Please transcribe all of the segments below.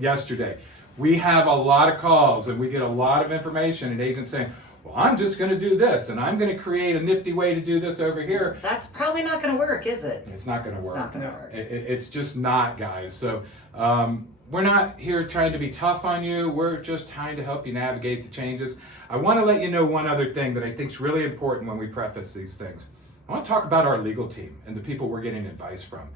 yesterday. We have a lot of calls and we get a lot of information and agents saying, well, I'm just going to do this and I'm going to create a nifty way to do this over here. That's probably not going to work, is it? It's not going to work. It's not going to work. It's just not, guys. So we're not here trying to be tough on you. We're just trying to help you navigate the changes. I want to let you know one other thing that I think is really important when we preface these things. I want to talk about our legal team and the people we're getting advice from.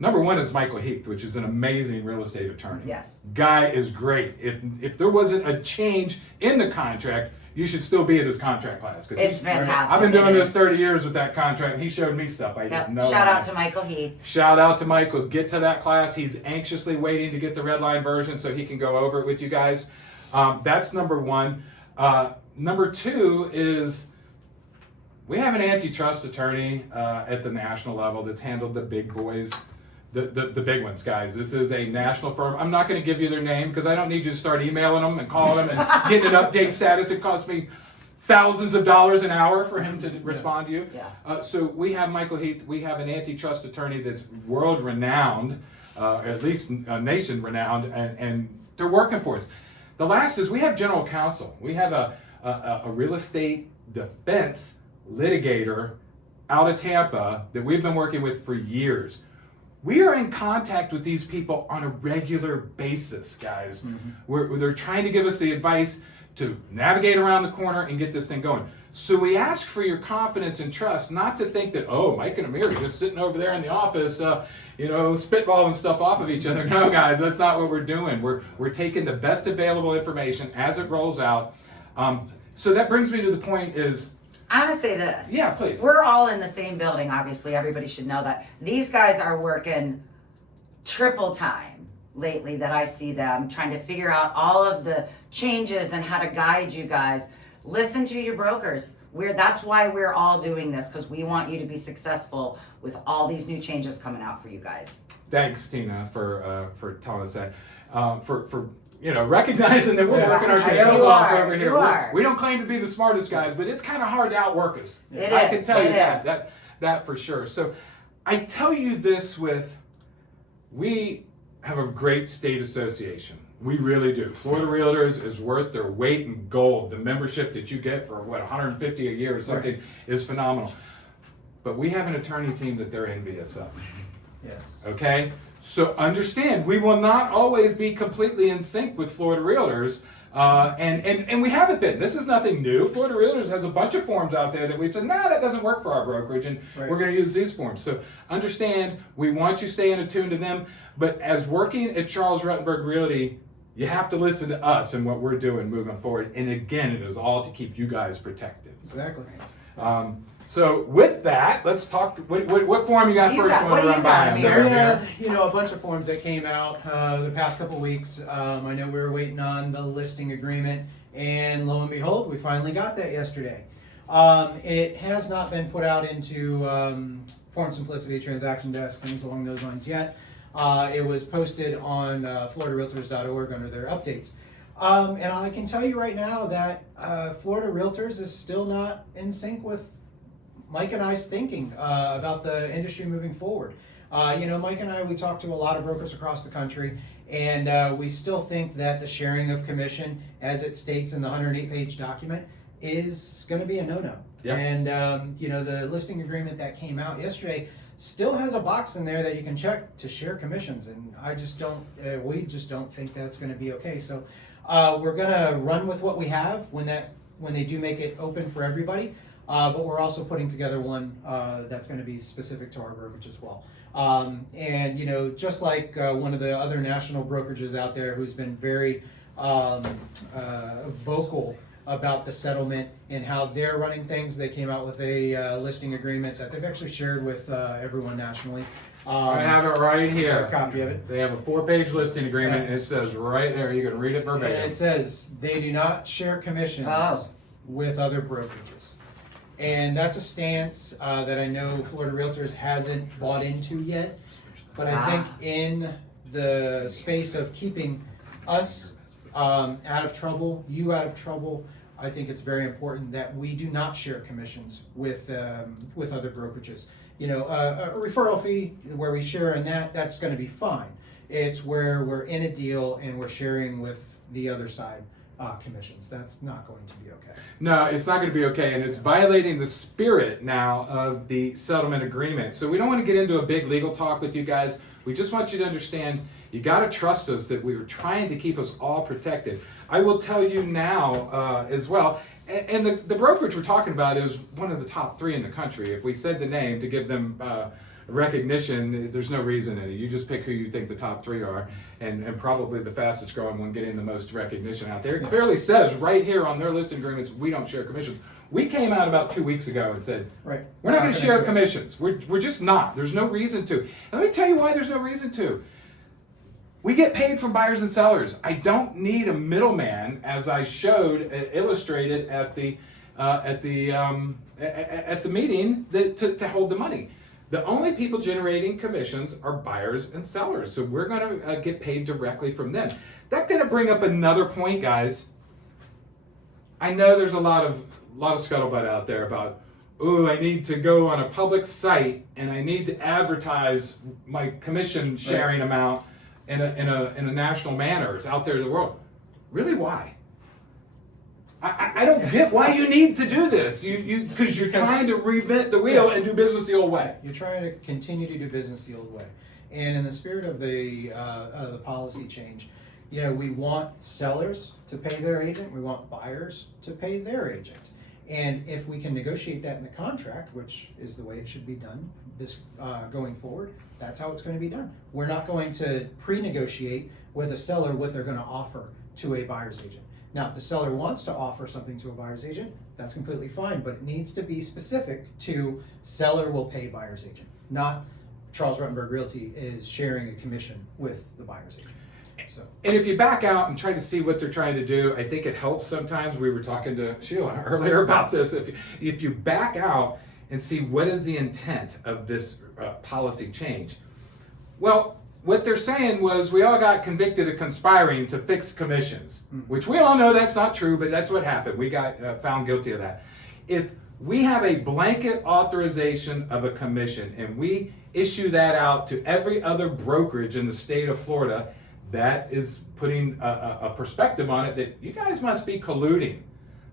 Number one is Michael Heath, which is an amazing real estate attorney. Yes. Guy is great. If there wasn't a change in the contract, you should still be in his contract class. It's fantastic. I've been doing this 30 years with that contract, and he showed me stuff I didn't know. Shout out to Michael Heath. Shout out to Michael. Get to that class. He's anxiously waiting to get the red line version so he can go over it with you guys. That's number one. Number two is we have an antitrust attorney at the national level that's handled the big boys. The big ones, guys. This is a national firm. I'm not going to give you their name because I don't need you to start emailing them and calling them and getting an update status. It costs me thousands of dollars an hour for him to respond to you. Yeah. So we have Michael Heath. We have an antitrust attorney that's world renowned, at least nation renowned, and they're working for us. The last is we have general counsel. We have a real estate defense litigator out of Tampa that we've been working with for years. We are in contact with these people on a regular basis, guys. Mm-hmm. They're trying to give us the advice to navigate around the corner and get this thing going. So we ask for your confidence and trust, not to think that, oh, Mike and Amir are just sitting over there in the office, spitballing stuff off of each other. No, guys, that's not what we're doing. We're taking the best available information as it rolls out. So that brings me to the point is, I'm going to say this. Yeah, please. We're all in the same building, obviously. Everybody should know that. These guys are working triple time lately that I see them, trying to figure out all of the changes and how to guide you guys. Listen to your brokers. That's why we're all doing this, because we want you to be successful with all these new changes coming out for you guys. Thanks, Tina, for telling us that. For recognizing that we're working our tails off over here. We don't claim to be the smartest guys, but it's kind of hard to outwork us. I can tell you that for sure. So I tell you this we have a great state association. We really do. Florida Realtors is worth their weight in gold. The membership that you get for $150 a year or something is phenomenal. But we have an attorney team that they're envious of. Yes. Okay? So understand, we will not always be completely in sync with Florida Realtors, and we haven't been. This is nothing new. Florida Realtors has a bunch of forms out there that we've said, that doesn't work for our brokerage, and we're going to use these forms. So understand, we want you staying attuned to them, but as working at Charles Rutenberg Realty, you have to listen to us and what we're doing moving forward. And again, it is all to keep you guys protected. Exactly. So with that, let's talk. What form you got first? What do you got? So we had, a bunch of forms that came out the past couple weeks. I know we were waiting on the listing agreement, and lo and behold, we finally got that yesterday. It has not been put out into Form Simplicity, Transaction Desk, things along those lines yet. It was posted on floridarealtors.org under their updates. And I can tell you right now that Florida Realtors is still not in sync with Mike and I's thinking about the industry moving forward. Mike and I, we talk to a lot of brokers across the country, and we still think that the sharing of commission, as it states in the 108-page document, is going to be a no-no. Yeah. And, the listing agreement that came out yesterday still has a box in there that you can check to share commissions, and we just don't think that's going to be okay. So we're going to run with what we have when they do make it open for everybody. But we're also putting together one that's going to be specific to our brokerage as well. And just like one of the other national brokerages out there who's been very vocal about the settlement and how they're running things, they came out with a listing agreement that they've actually shared with everyone nationally. I have it right here. A copy of it. They have a 4-page listing agreement. And it says right there, you can read it verbatim. And it says they do not share commissions with other brokerages. And that's a stance that I know Florida Realtors hasn't bought into yet. But I think in the space of keeping us out of trouble, you out of trouble, I think it's very important that we do not share commissions with other brokerages. A referral fee where we share in that's going to be fine. It's where we're in a deal and we're sharing with the other side commissions. That's not going to be okay. No, it's not going to be okay, and it's violating the spirit now of the settlement agreement. So we don't want to get into a big legal talk with you guys. We just want you to understand, you got to trust us that we were trying to keep us all protected. I will tell you now as well, and the brokerage we're talking about is one of the top 3 in the country. If we said the name to give them recognition, there's no reason in it. You just pick who you think the top 3 are, and probably the fastest growing one getting the most recognition out there. It clearly says right here on their listing agreements, we don't share commissions. We came out about 2 weeks ago and said, Right. we're not going to share commissions. We're just not. There's no reason to. And let me tell you why there's no reason to. We get paid from buyers and sellers. I don't need a middleman, as I showed, illustrated at the meeting to hold the money. The only people generating commissions are buyers and sellers, so we're going to get paid directly from them. That's going to bring up another point, guys. I know there's a lot of scuttlebutt out there about, ooh, I need to go on a public site and I need to advertise my commission sharing amount in a national manner. It's out there in the world. Really, why? I don't get why you need to do this. Because you're trying to reinvent the wheel and do business the old way. You're trying to continue to do business the old way. And in the spirit of the policy change, we want sellers to pay their agent, we want buyers to pay their agent. And if we can negotiate that in the contract, which is the way it should be done going forward, that's how it's going to be done. We're not going to pre-negotiate with a seller what they're going to offer to a buyer's agent. Now, if the seller wants to offer something to a buyer's agent, that's completely fine, but it needs to be specific to seller will pay buyer's agent, not Charles Rutenberg Realty is sharing a commission with the buyer's agent. So. And if you back out and try to see what they're trying to do, I think it helps sometimes. We were talking to Sheila earlier about this. If you back out and see what is the intent of this policy change, well, what they're saying was we all got convicted of conspiring to fix commissions, which we all know that's not true, but that's what happened. We got found guilty of that. If we have a blanket authorization of a commission and we issue that out to every other brokerage in the state of Florida, that is putting a perspective on it that you guys must be colluding.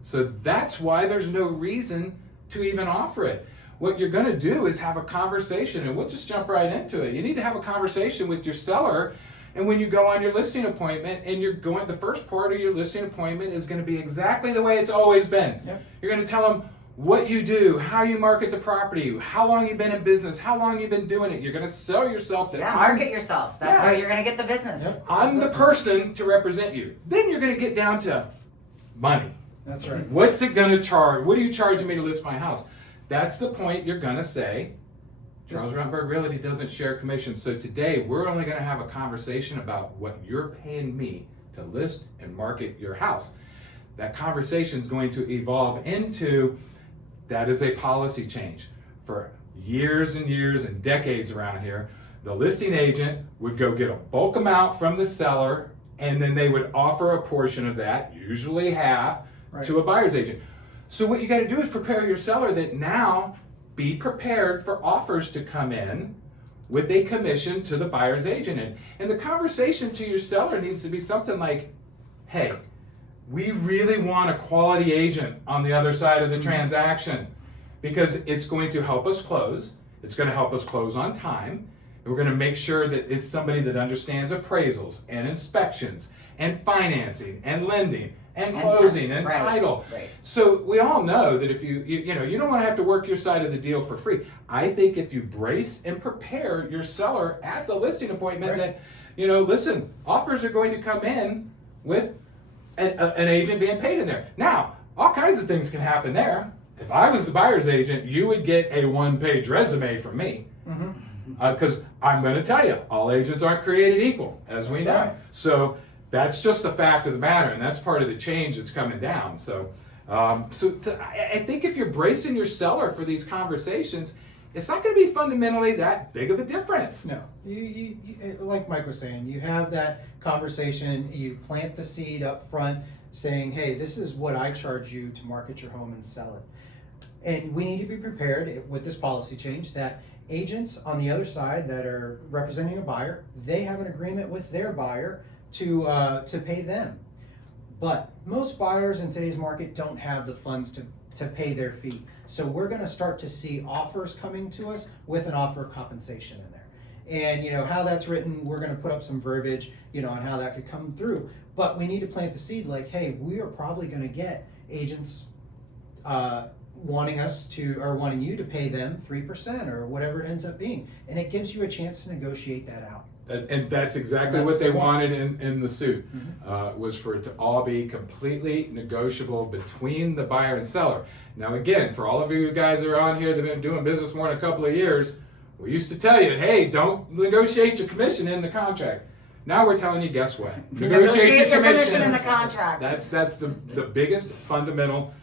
So that's why there's no reason to even offer it. What you're going to do is have a conversation, and we'll just jump right into it. You need to have a conversation with your seller, and when you go on your listing appointment, and the first part of your listing appointment is going to be exactly the way it's always been. Yep. You're going to tell them what you do, how you market the property, how long you've been in business, how long you've been doing it. You're going to sell yourself. Market yourself. That's how you're going to get the business. Yep. I'm the person to represent you. Then you're going to get down to money. That's right. What's it going to charge? What are you charging me to list my house? That's the point you're going to say. Charles Rutenberg Realty doesn't share commissions. So today we're only going to have a conversation about what you're paying me to list and market your house. That conversation is going to evolve into that is a policy change. For years and years and decades around here, the listing agent would go get a bulk amount from the seller, and then they would offer a portion of that, usually half, to a buyer's agent. So what you got to do is prepare your seller that now be prepared for offers to come in with a commission to the buyer's agent. And the conversation to your seller needs to be something like, hey, we really want a quality agent on the other side of the transaction because it's going to help us close. It's going to help us close on time. And we're going to make sure that it's somebody that understands appraisals and inspections and financing and lending and closing and title. Right. So we all know that if you don't want to have to work your side of the deal for free. I think if you brace and prepare your seller at the listing appointment that, listen, offers are going to come in with an agent being paid in there. Now, all kinds of things can happen there. If I was the buyer's agent, you would get a one-page resume from me. Because I'm going to tell you, all agents aren't created equal, as we know. Right. So that's just a fact of the matter, and that's part of the change that's coming down. So, I think if you're bracing your seller for these conversations, it's not going to be fundamentally that big of a difference. No, you like Mike was saying, you have that conversation, you plant the seed up front saying, hey, this is what I charge you to market your home and sell it. And we need to be prepared with this policy change that agents on the other side that are representing a buyer, they have an agreement with their buyer to pay them. But most buyers in today's market don't have the funds to pay their fee. So we're gonna start to see offers coming to us with an offer of compensation in there. And you know, how that's written, we're gonna put up some verbiage, you know, on how that could come through. But we need to plant the seed like, hey, we are probably gonna get agents wanting you to pay them 3% or whatever it ends up being. And it gives you a chance to negotiate that out. And that's exactly And that's what they what they want. wanted in the suit, was for it to all be completely negotiable between the buyer and seller. Now again, for all of you guys that are on here that have been doing business more than a couple of years, we used to tell you, hey, don't negotiate your commission in the contract. Now we're telling you, guess what? Negotiate your commission in the contract. That's the biggest fundamental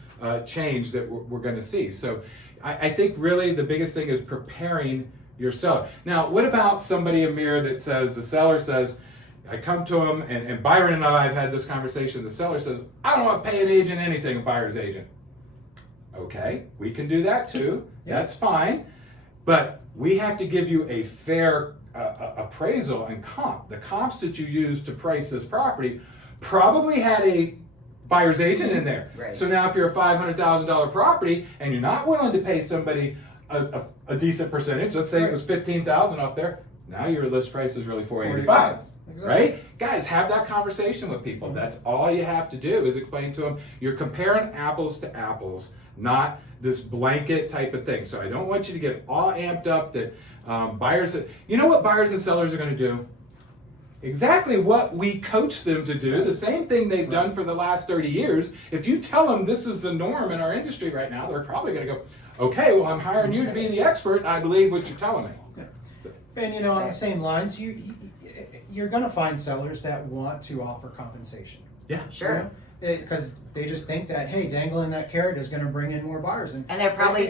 change that we're going to see. So I think really the biggest thing is preparing your seller. Now, what about somebody, Amir, that says, the seller says, I come to him, and Byron and I have had this conversation, the seller says, I don't want to pay an agent anything, a buyer's agent. Okay, we can do that too, that's fine, but we have to give you a fair appraisal and comp. The comps that you use to price this property probably had a buyer's agent in there. Right. So now if you're a $500,000 property and you're not willing to pay somebody a decent percentage, let's say it was $15,000 off there, now your list price is really $485. Exactly. Right? Guys, have that conversation with people. That's all you have to do is explain to them. You're comparing apples to apples, not this blanket type of thing. So I don't want you to get all amped up that buyers, you know what buyers and sellers are going to do? Exactly what we coach them to do, the same thing they've done for the last 30 years. If you tell them this is the norm in our industry right now, they're probably going to go, okay, well, I'm hiring you to be the expert. I believe what you're telling me. And you know, on the same lines, you're gonna find sellers that want to offer compensation. Yeah. Sure. Because they just think that, hey, dangling that carrot is gonna bring in more buyers. And And they're probably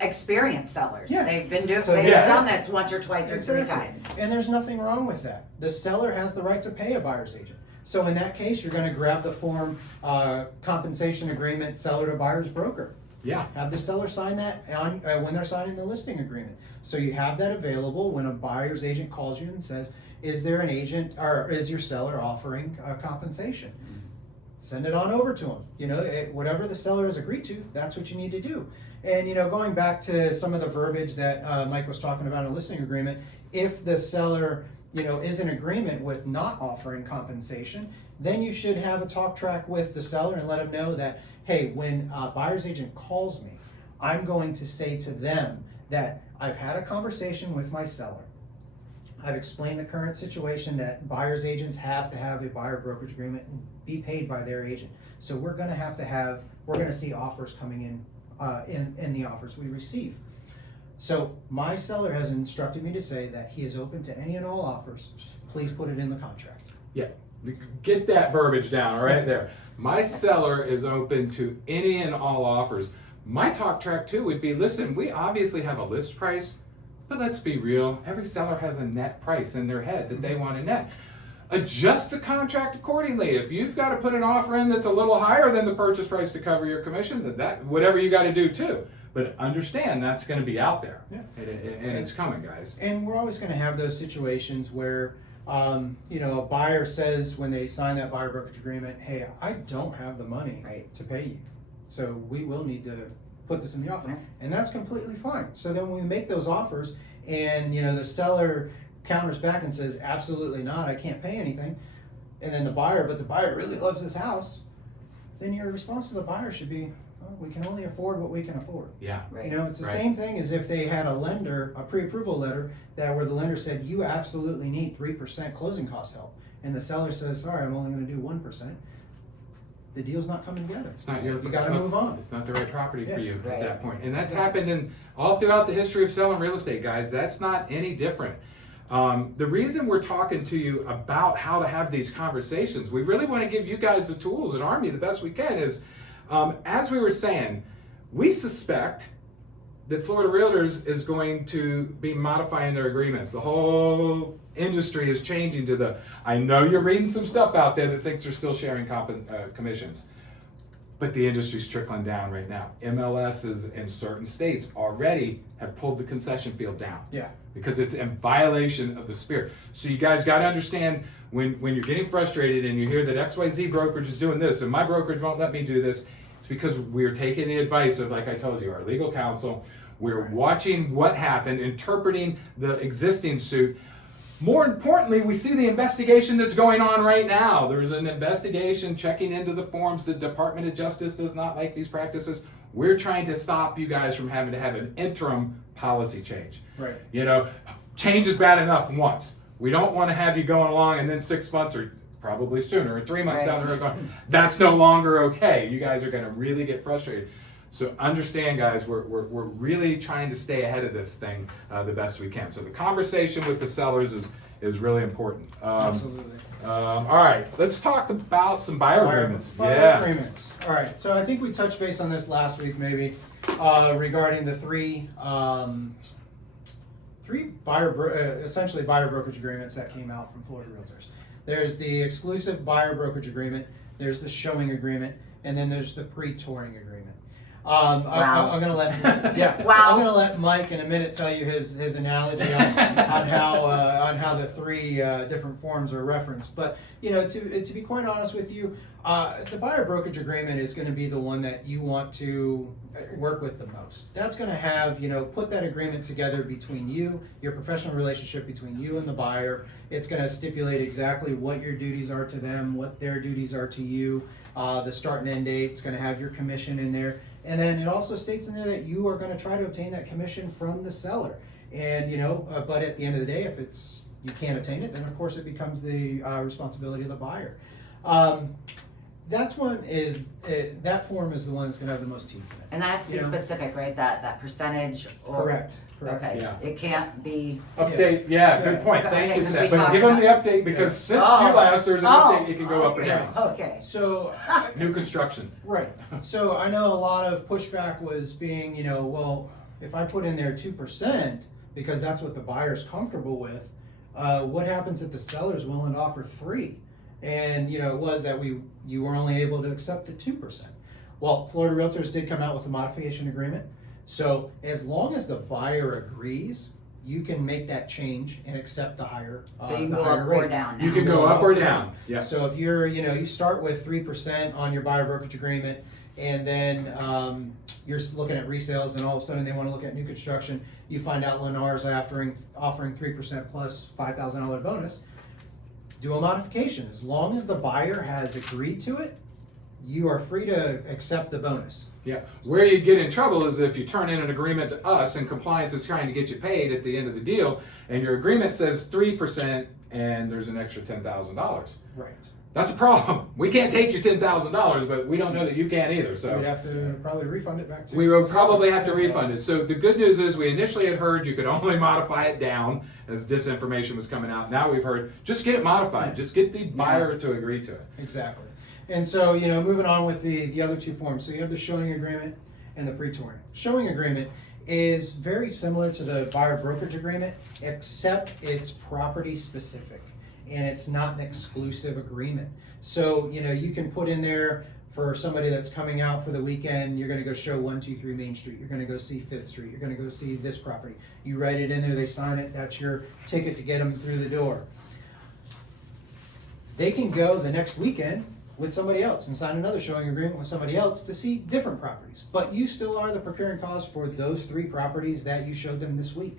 experienced sellers. Yeah. They've So done this once or twice or three times. And there's nothing wrong with that. The seller has the right to pay a buyer's agent. So in that case, you're gonna grab the form compensation agreement, seller to buyer's broker. Yeah. Have the seller sign that on, when they're signing the listing agreement. So you have that available when a buyer's agent calls you and says, is there an agent, or is your seller offering compensation? Send it on over to them. You know, whatever the seller has agreed to, that's what you need to do. And you know, going back to some of the verbiage that Mike was talking about in a listing agreement, if the seller, you know, is in agreement with not offering compensation, then you should have a talk track with the seller and let them know that, hey, when a buyer's agent calls me, I'm going to say to them that I've had a conversation with my seller. I've explained the current situation that buyer's agents have to have a buyer brokerage agreement and be paid by their agent. So we're gonna see offers coming in the offers we receive. So my seller has instructed me to say that he is open to any and all offers. Please put it in the contract. Yeah. Get that verbiage down right there. My seller is open to any and all offers. My talk track too would be, listen, we obviously have a list price, but let's be real, every seller has a net price in their head that they want to net. Adjust the contract accordingly. If you've got to put an offer in that's a little higher than the purchase price to cover your commission, that whatever you got to do too. But understand that's going to be out there, and it's coming, guys. And we're always going to have those situations where, you know, a buyer says when they sign that buyer brokerage agreement, hey, I don't have the money to pay you, so we will need to put this in the offer, and that's completely fine. So then when we make those offers, and you know, the seller counters back and says, absolutely not, I can't pay anything, and then the buyer really loves this house, then your response to the buyer should be, well, we can only afford what we can afford. Yeah. You know, it's the same thing as if they had a lender, a pre-approval letter, that where the lender said, you absolutely need 3% closing cost help, and the seller says, sorry, I'm only gonna do 1%. The deal's not coming together. It's not your. You gotta move on. It's not the right property for you Right. at that point, and that's happened in all throughout the history of selling real estate, guys. That's not any different. The reason we're talking to you about how to have these conversations, we really want to give you guys the tools and arm you the best we can. Is as we were saying, we suspect that Florida Realtors is going to be modifying their agreements. The whole industry is changing to I know you're reading some stuff out there that thinks they're still sharing commissions. but the industry's trickling down right now. MLSs in certain states already have pulled the concession field down. Yeah. Because it's in violation of the spirit. So you guys got to understand when you're getting frustrated and you hear that XYZ brokerage is doing this and my brokerage won't let me do this, it's because we're taking the advice of, like I told you, our legal counsel. We're watching what happened, interpreting the existing suit. More importantly, we see the investigation that's going on right now. There's an investigation checking into the forms. The Department of Justice does not like these practices. We're trying to stop you guys from having to have an interim policy change. Right. You know, change is bad enough once. We don't want to have you going along and then 6 months or probably sooner or 3 months down the road going, that's no longer okay. You guys are going to really get frustrated. So understand, guys, we're really trying to stay ahead of this thing the best we can. So the conversation with the sellers is really important. Absolutely. All right, let's talk about some buyer agreements. Buyer agreements. All right. So I think we touched base on this last week, maybe, regarding the three essentially buyer brokerage agreements that came out from Florida Realtors. There's the exclusive buyer brokerage agreement. There's the showing agreement, and then there's the pre-touring agreement. I'm gonna let Wow. I'm gonna let Mike in a minute tell you his analogy on how the three different forms are referenced. But you know, to be quite honest with you, the buyer brokerage agreement is going to be the one that you want to work with the most. That's going to have, you know, put that agreement together between you, your professional relationship between you and the buyer. It's going to stipulate exactly what your duties are to them, what their duties are to you, the start and end date. It's going to have your commission in there. And then it also states in there that you are going to try to obtain that commission from the seller. And, you know, but at the end of the day, if you can't obtain it, then of course it becomes the responsibility of the buyer. That form is the one that's going to have the most teeth in it. And that has to be specific, right? That percentage. Or, Correct. Okay. Yeah. It can't be. Update, good point. Thank you. Okay, But give them the update because since you last, there's an update. It can go up or okay. down. Okay. So, New construction. right. So I know a lot of pushback was being, you know, well, if I put in there 2% because that's what the buyer's comfortable with, what happens if the seller's willing to offer 3%? And, you know, it was that you were only able to accept the 2%. Well, Florida Realtors did come out with a modification agreement. So as long as the buyer agrees, you can make that change and accept the higher So you can the go higher up or rate. down now. You can go up or down. Yeah. So if you're, you know, you start with 3% on your buyer brokerage agreement, and then you're looking at resales, and all of a sudden they want to look at new construction, you find out NAR's offering 3% plus $5,000 bonus. Do a modification. As long as the buyer has agreed to it, you are free to accept the bonus. Yeah. Where you get in trouble is if you turn in an agreement to us and compliance is trying to get you paid at the end of the deal, and your agreement says 3% and there's an extra $10,000. Right. That's a problem. We can't take your $10,000, but we don't know that you can either. So We'd have to probably refund it back to we will probably have to refund it. So the good news is we initially had heard you could only modify it down as disinformation was coming out. Now we've heard just get it modified. Just get the buyer to agree to it. Exactly. And so, you know, moving on with the other two forms. So you have the showing agreement and the pre-touring. Showing agreement is very similar to the buyer brokerage agreement, except it's property specific and it's not an exclusive agreement. So, you know, you can put in there for somebody that's coming out for the weekend, you're going to go show 123 Main Street, you're going to go see 5th Street, you're going to go see this property. You write it in there, they sign it, that's your ticket to get them through the door. They can go the next weekend with somebody else and sign another showing agreement with somebody else to see different properties. But you still are the procuring cause for those 3 properties that you showed them this week,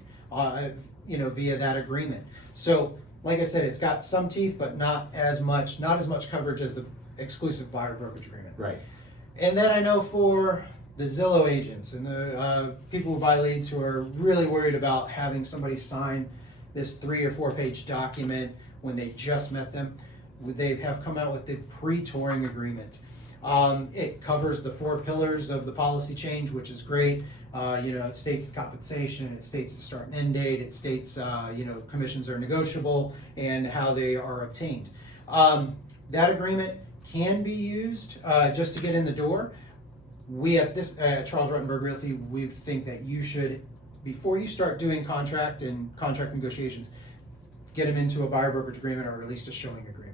you know, via that agreement. So, like I said, it's got some teeth, but not as much coverage as the exclusive buyer brokerage agreement. Right. And then I know for the Zillow agents and the people who buy leads who are really worried about having somebody sign this 3 or 4 page document when they just met them, they have come out with the pre-touring agreement. It covers the 4 pillars of the policy change, which is great. You know, it states the compensation, it states the start and end date, it states, you know, commissions are negotiable and how they are obtained. That agreement can be used just to get in the door. We at Charles Rutenberg Realty, we think that you should, before you start doing contract negotiations, get them into a buyer brokerage agreement or at least a showing agreement.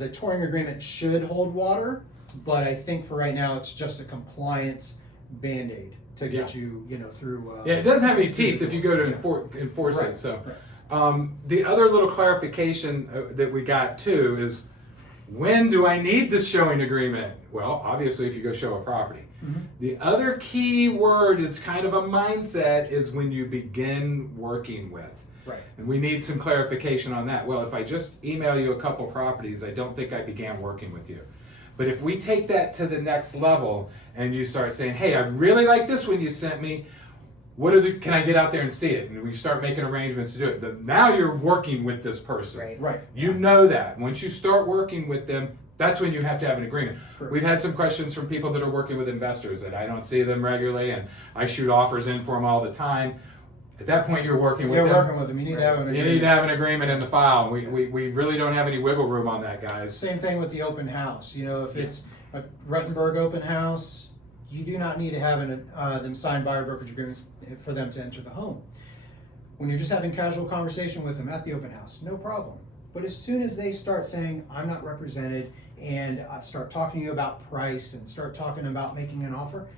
The touring agreement should hold water, but I think for right now, it's just a compliance Band-Aid to get you, through. Yeah, it doesn't have any teeth if you go to enforce Right, it. So, right. the other little clarification that we got too is, when do I need this showing agreement? Well, obviously, if you go show a property. Mm-hmm. The other key word, it's kind of a mindset, is when you begin working with. Right. And we need some clarification on that. Well, if I just email you a couple properties, I don't think I began working with you. But if we take that to the next level and you start saying, hey, I really like this one you sent me, can I get out there and see it? And we start making arrangements to do it. Now you're working with this person. Right. Right. You know that. Once you start working with them, that's when you have to have an agreement. Correct. We've had some questions from people that are working with investors that I don't see them regularly, and I shoot offers in for them all the time. At that point, you're working with them. You're working with them. You need to have an You agreement. need to have an agreement in the file. We really don't have any wiggle room on that, guys. Same thing with the open house. If it's a Rutenberg open house, you do not need to have them sign buyer brokerage agreements for them to enter the home. When you're just having casual conversation with them at the open house, no problem. But as soon as they start saying, I'm not represented, and start talking to you about price and start talking about making an offer,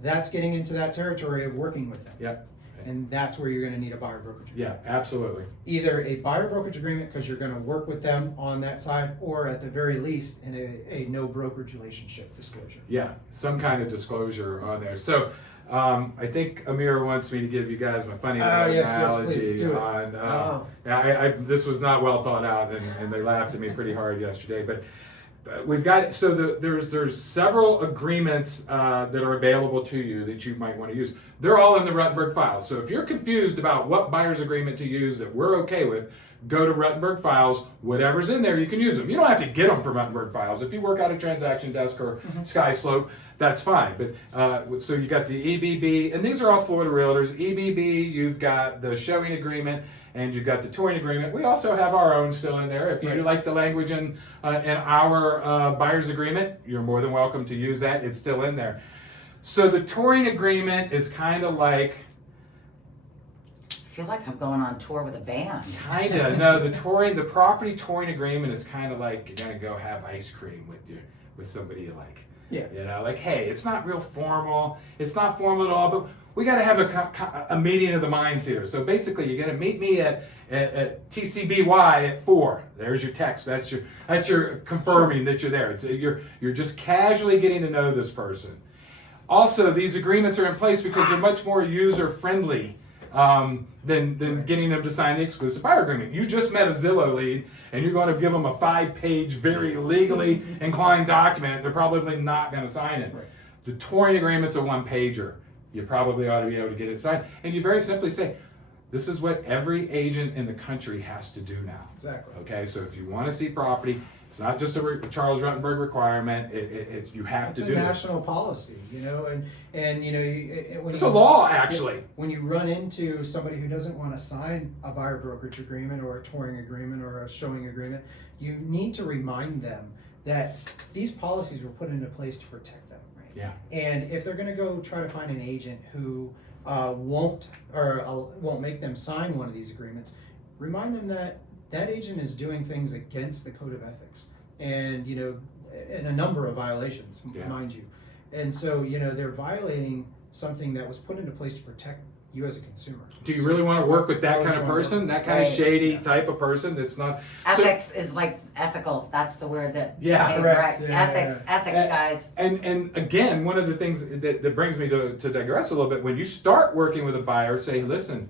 that's getting into that territory of working with them. Yep. And that's where you're going to need a buyer brokerage agreement. Yeah, absolutely. Either a buyer brokerage agreement because you're going to work with them on that side, or at the very least in a no brokerage relationship disclosure. Yeah, some kind of disclosure on there. So I think Amir wants me to give you guys my funny Yes, analogy please, do it. on. This was not well thought out, and they laughed at me pretty hard yesterday. But we've got there's several agreements that are available to you that you might want to use. They're all in the Rutenberg files. So if you're confused about what buyer's agreement to use that we're okay with, go to Rutenberg files. Whatever's in there, you can use them. You don't have to get them from Rutenberg files. If you work out a transaction desk or Sky Slope, that's fine. But so you got the EBB, and these are all Florida Realtors. EBB, you've got the showing agreement, and you've got the touring agreement. We also have our own still in there. If you like the language in our buyer's agreement, you're more than welcome to use that. It's still in there. So the touring agreement is kind of like, I feel like I'm going on tour with a band. Kinda. No, the property touring agreement is kind of like you're gonna go have ice cream with somebody you like. Yeah. Like, hey, it's not real formal. It's not formal at all, but we got to have a meeting of the minds here. So basically, you're gonna meet me at TCBY at 4. There's your text. That's your confirming that you're there. You're just casually getting to know this person. Also, these agreements are in place because they're much more user friendly than getting them to sign the exclusive buyer agreement. You just met a Zillow lead, and you're going to give them a 5-page, very legally inclined document. They're probably not going to sign it. Right. The touring agreement's a 1-pager. You probably ought to be able to get it signed. And you very simply say, this is what every agent in the country has to do now. Exactly. Okay, so if you want to see property, it's not just a Charles Rutenberg requirement. You have to do It's a this. national policy, and when It's a law, actually. When you run into somebody who doesn't want to sign a buyer brokerage agreement or a touring agreement or a showing agreement, you need to remind them that these policies were put into place to protect them. Right? Yeah. And if they're going to go try to find an agent who won't make them sign one of these agreements, remind them that agent is doing things against the code of ethics, and in a number of violations, mind you. And so they're violating something that was put into place to protect you as a consumer. Do you really want to work with that kind of person? That kind of Right. shady type of person that's not... Ethics is like ethical. That's the word that Yeah. came, Correct. right. Yeah, Ethics, yeah. ethics, guys. And again, one of the things that brings me to digress a little bit, when you start working with a buyer, say, listen,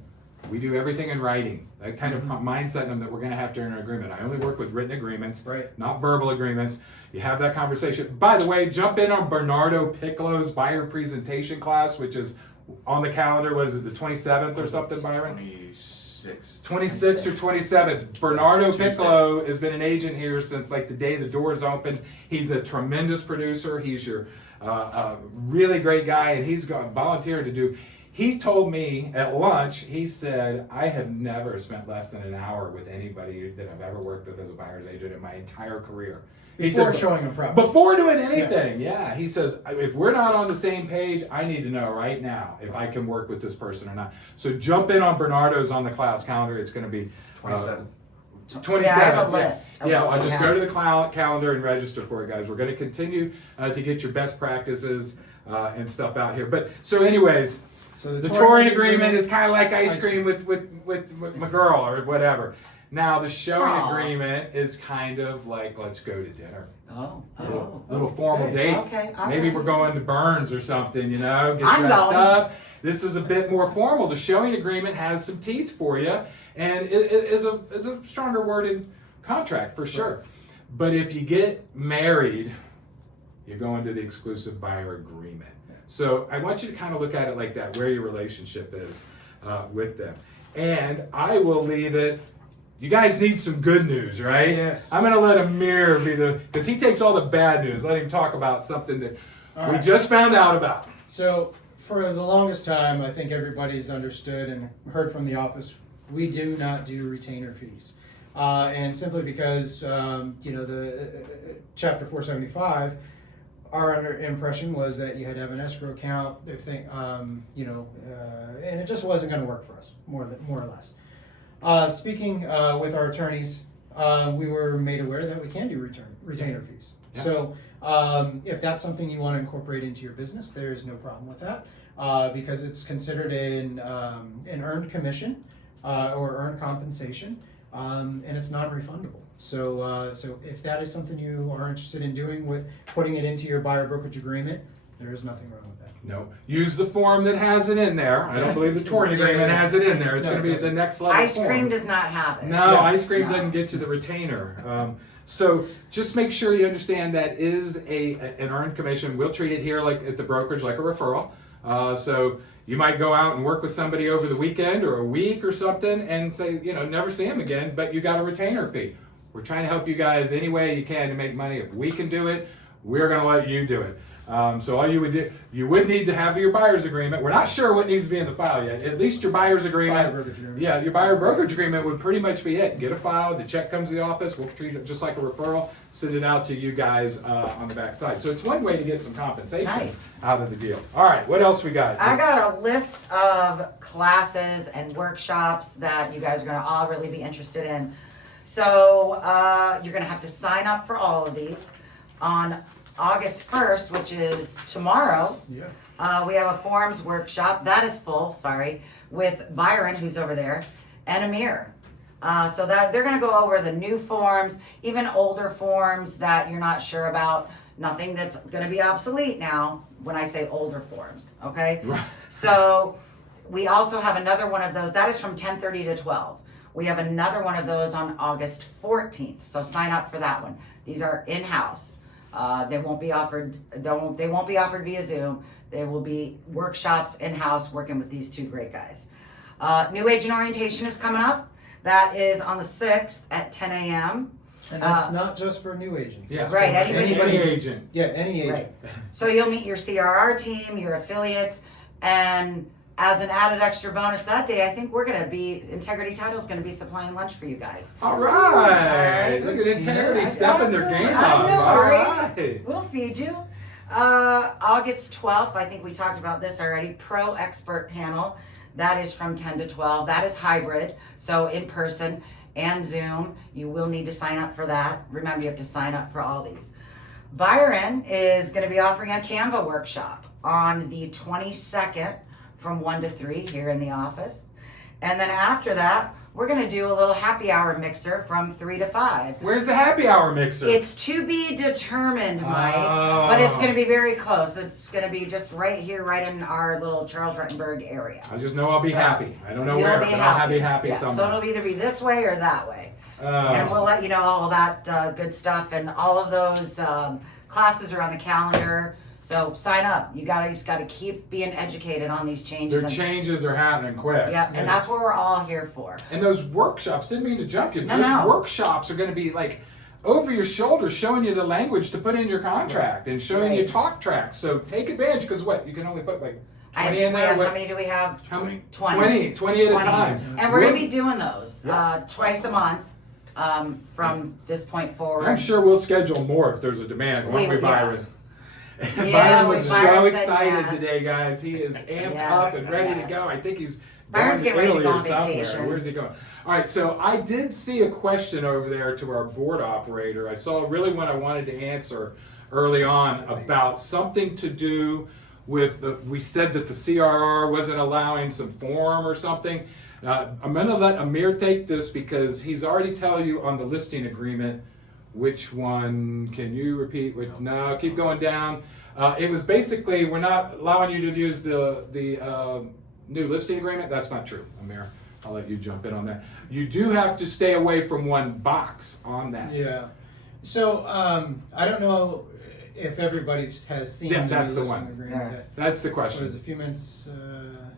we do everything in writing. That kind of mindset in them that we're going to have to enter an agreement. I only work with written agreements, Right. not verbal agreements. You have that conversation. By the way, jump in on Bernardo Piccolo's buyer presentation class, which is on the calendar. What is it, the 27th or something, Byron? 26th or 27th. Bernardo Piccolo has been an agent here since like the day the doors opened. He's a tremendous producer. He's your really great guy, and he's volunteered to do. He told me at lunch, he said, I have never spent less than an hour with anybody that I've ever worked with as a buyer's agent in my entire career. Before showing them property. Before doing anything, yeah. He says, if we're not on the same page, I need to know right now if I can work with this person or not. So jump in on Bernardo's on the class calendar. It's going to be 27th. 27th. Yeah, I have a list of Yeah, what I'll we just have. go to the calendar and register for it, guys. We're going to continue to get your best practices and stuff out here. But so, anyways, So the touring agreement is kind of like ice cream with my girl or whatever. Now the showing Aw. agreement is kind of like, let's go to dinner. Oh, Little formal okay. date. Okay, all Maybe right. we're going to Burns or something, you know, get I'm dressed going. up. This is a bit more formal. The showing agreement has some teeth for you, and it is a stronger worded contract for sure. But if you get married, you go into the exclusive buyer agreement. So I want you to kind of look at it like that, where your relationship is with them. And I will leave it. You guys need some good news, right? Yes. I'm going to let Amir be because he takes all the bad news. Let him talk about something that we right. just found out about. So for the longest time, I think everybody's understood and heard from the office, we do not do retainer fees. And simply because, the Chapter 475, our impression was that you had to have an escrow account, and it just wasn't going to work for us, more or less. Speaking with our attorneys, we were made aware that we can do retainer fees. Yeah. So if that's something you want to incorporate into your business, there's no problem with that because it's considered an earned commission or earned compensation, and it's non-refundable. So if that is something you are interested in doing with putting it into your buyer brokerage agreement, there is nothing wrong with that. No, use the form that has it in there. I don't believe the touring agreement has it in there. It's No, going to be it the next level Ice form. cream does not have it. No, Yeah. ice cream No. doesn't get you the retainer. So just make sure you understand that is an earned commission. We'll treat it here like at the brokerage like a referral. So you might go out and work with somebody over the weekend or a week or something and say, never see them again, but you got a retainer fee. We're trying to help you guys any way you can to make money. If we can do it, we're going to let you do it. So all you would do, you would need to have your buyer's agreement. We're not sure what needs to be in the file yet. At least your buyer's agreement. Buyer brokerage agreement. Yeah, your buyer brokerage agreement would pretty much be it. Get a file, the check comes to the office, we'll treat it just like a referral, send it out to you guys on the back side. So it's one way to get some compensation Nice. out of the deal. All right, what else we got? I got a list of classes and workshops that you guys are going to all really be interested in. So you're going to have to sign up for all of these. On August 1st, which is tomorrow, Yeah. we have a forms workshop. That is full, with Byron, who's over there, and Amir. So that they're going to go over the new forms, even older forms that you're not sure about. Nothing that's going to be obsolete now when I say older forms, okay? Right. So we also have another one of those. That is from 10:30 to 12. We have another one of those on August 14th. So sign up for that one. These are in-house. They won't be offered. They won't be offered via Zoom. They will be workshops in-house working with these two great guys. New Agent Orientation is coming up. That is on the 6th at 10 a.m. And that's not just for new agents. Yeah. That's Right, for anybody- Any agent. Yeah, any agent. Right. So you'll meet your CRR team, your affiliates, and as an added extra bonus that day, I think Integrity Title is going to be supplying lunch for you guys. All right. Look at Thanks, Integrity Tina. stepping their game I up. know, All right? right. We'll feed you. August 12th, I think we talked about this already, Pro Expert Panel. That is from 10 to 12. That is hybrid, so in person and Zoom. You will need to sign up for that. Remember, you have to sign up for all these. Byron is going to be offering a Canva workshop on the 22nd from 1 to 3 here in the office. And then after that, we're going to do a little happy hour mixer from 3 to 5. Where's the happy hour mixer? It's to be determined, Mike, Oh. but it's going to be very close. It's going to be just right here, right in our little Charles Rutenberg area. I just know I'll be So, happy. I don't know You'll where, be but I'll be happy Yeah, somewhere. so it'll either be this way or that way. Oh. And we'll let you know all of that good stuff. And all of those classes are on the calendar. So sign up. You just got to keep being educated on these changes. Their changes are happening quick. Yep, and that's what we're all here for. And those workshops, didn't mean to jump you, but No, those no. workshops are going to be like over your shoulder, showing you the language to put in your contract and showing you Right. talk tracks. So take advantage, because what? You can only put like 20 in there? How What? many do we have? How many? 20. 20 at a time. And we're going to We'll- be doing those Yeah. twice a month from this point forward. I'm sure we'll schedule more if there's a demand, won't we, Yeah. Byron? Yeah, Byron was so Byron said excited yes. today, guys. He is amped Yes, up and ready to yes. go. I think he's Byron's going getting ready to Italy go or on somewhere. vacation. Where's he going? All right, so I did see a question over there to our board operator. I saw really what I wanted to answer early on about something to do with we said that the CRR wasn't allowing some form or something. I'm going to let Amir take this because he's already tell you on the listing agreement which one. Can you repeat? No, keep going down. It was basically we're not allowing you to use the new listing agreement. That's not true, Amir. I'll let you jump in on that. You do have to stay away from one box on that. Yeah. So I don't know if everybody has seen Yeah, the that's new the listing one. agreement. Yeah. That's the What question. is it, a few minutes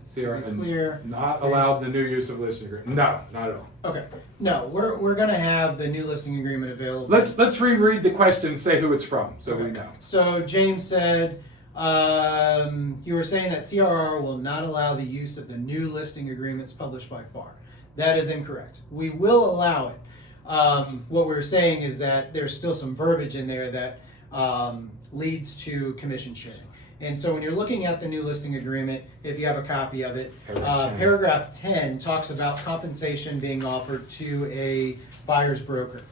CRR to be clear? Not allowed the new use of listing agreement. No, not at all. Okay. No, we're gonna have the new listing agreement available. Let's reread the question and say who it's from so we Okay. know. So James said, you were saying that CRR will not allow the use of the new listing agreements published by FAR. That is incorrect. We will allow it. What we're saying is that there's still some verbiage in there that leads to commission sharing. And so when you're looking at the new listing agreement, if you have a copy of it, paragraph 10 talks about compensation being offered to a buyer's broker.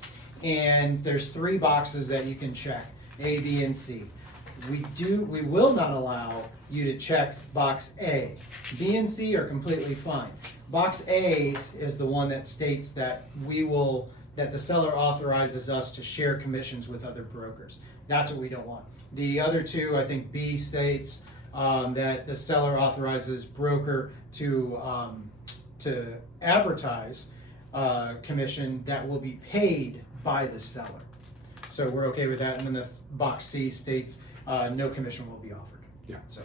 And there's 3 boxes that you can check, A, B, and C. We will not allow you to check box A. B and C are completely fine. Box A is the one that states that that the seller authorizes us to share commissions with other brokers. That's what we don't want. The other 2, I think B states that the seller authorizes broker to advertise commission that will be paid by the seller. So we're okay with that. And then the box C states no commission will be offered. Yeah. So.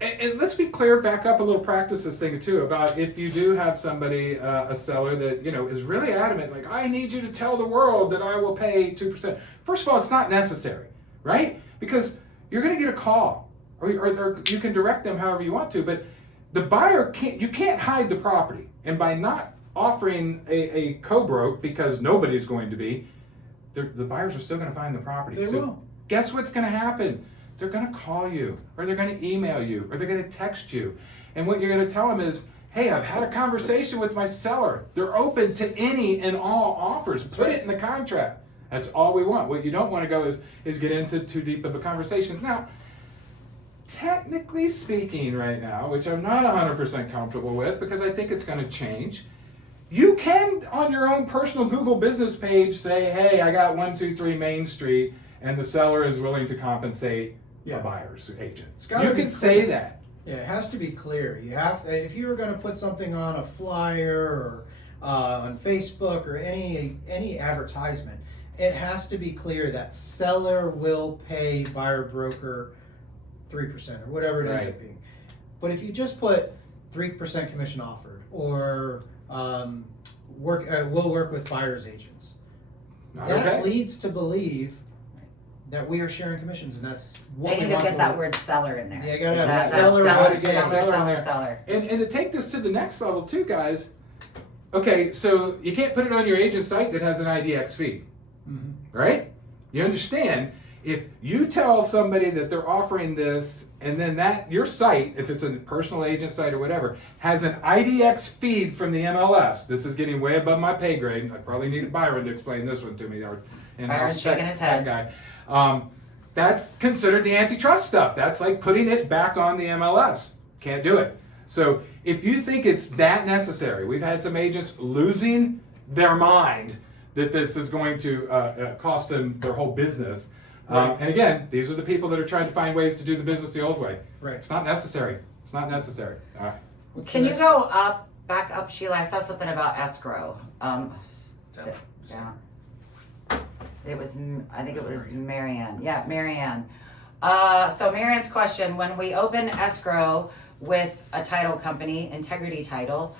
And let's be clear, back up a little, practice this thing too, about if you do have somebody, a seller that, is really adamant, like, I need you to tell the world that I will pay 2%. First of all, it's not necessary, right? Because you're going to get a call, or you can direct them however you want to, but the buyer you can't hide the property. And by not offering a co-broke, because nobody's going to be, the buyers are still going to find the property. They will. Guess what's going to happen? They're going to call you, or they're going to email you, or they're going to text you. And what you're going to tell them is, hey, I've had a conversation with my seller. They're open to any and all offers. Put it in the contract. That's all we want. What you don't want to go is get into too deep of a conversation. Now, technically speaking right now, which I'm not 100% comfortable with because I think it's going to change, you can, on your own personal Google business page, say, hey, I got 123 Main Street, and the seller is willing to compensate a buyer's agent. You can say that. Yeah, it has to be clear. You have, if you were going to put something on a flyer or on Facebook or any advertisement, it has to be clear that seller will pay buyer broker 3% or whatever it ends up being. But if you just put 3% commission offered or we'll work with buyer's agents, that leads to believe that we are sharing commissions, and that's what They we need want to get that word seller in there. Yeah, you gotta have That- seller. seller. And to take this to the next level too, guys, okay, so you can't put it on your agent site that has an IDX feed, right? You understand, if you tell somebody that they're offering this, and then that your site, if it's a personal agent site or whatever, has an IDX feed from the MLS, this is getting way above my pay grade, I probably need Byron to explain this one to me, or Byron's shaking his head. That guy. That's considered the antitrust stuff. That's like putting it back on the MLS. Can't do it. So if you think it's that necessary, we've had some agents losing their mind that this is going to cost them their whole business. And again, these are the people that are trying to find ways to do the business the old way. Right. It's not necessary. It's not necessari. All right. Can you go back up, Sheila? I saw something about escrow. Yeah. It was, I think it was Marianne. Yeah, Marianne. So Marianne's question, when we open escrow with a title company, Integrity Title,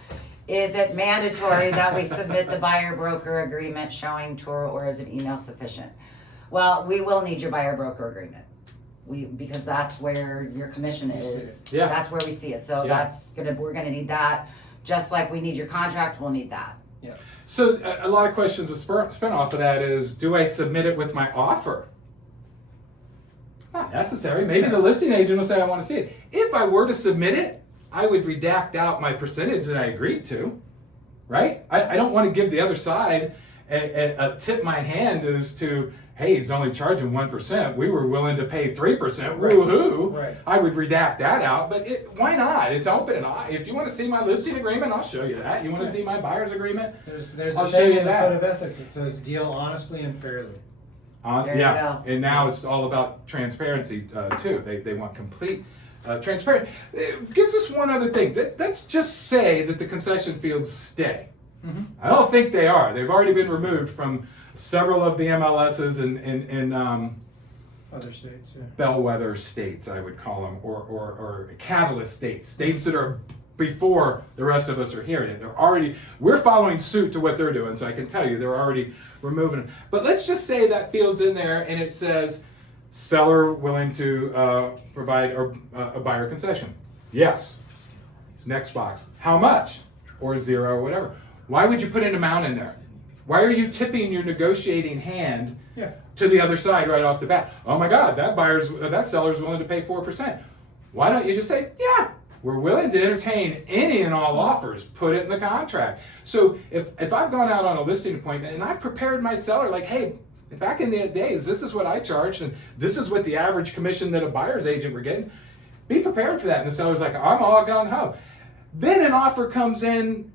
is it mandatory that we submit the buyer broker agreement showing tour, or is an email sufficient? Well, we will need your buyer broker agreement. Because that's where your commission is. Yeah. That's where we see it. So Yeah. we're gonna need that. Just like we need your contract, we'll need that. Yeah. So a lot of questions, a spin off of that is, do I submit it with my offer? It's not necessary. Maybe the listing agent will say, I want to see it. If I were to submit it, I would redact out my percentage that I agreed to, right? I don't want to give the other side a tip my hand as to, hey, he's only charging 1%. We were willing to pay 3%. Right. Woohoo! Right. I would redact that out, but why not? It's open, and if you want to see my listing agreement, I'll show you that. You want to see my buyer's agreement? There's I'll a show thing you in the that. code of ethics. It says deal honestly and fairly. There you Yeah, go. and now it's all about transparency too. They want complete transparency. It gives us one other thing. Let's just say that the concession fields stay. Mm-hmm. I don't think they are. They've already been removed from several of the MLSs in Other states, yeah. bellwether states, I would call them, or catalyst states that are before the rest of us are hearing it. We're following suit to what they're doing, so I can tell you they're already removing them. But let's just say that field's in there and it says seller willing to provide a buyer concession. Yes. Next box. How much? Or 0 or whatever. Why would you put an amount in there? Why are you tipping your negotiating hand Yeah. to the other side right off the bat? Oh my God, that seller's willing to pay 4%. Why don't you just say, yeah, we're willing to entertain any and all offers. Put it in the contract. So if I've gone out on a listing appointment and I've prepared my seller like, hey, back in the days, this is what I charged and this is what the average commission that a buyer's agent were getting. Be prepared for that. And the seller's like, I'm all gung ho. Then an offer comes in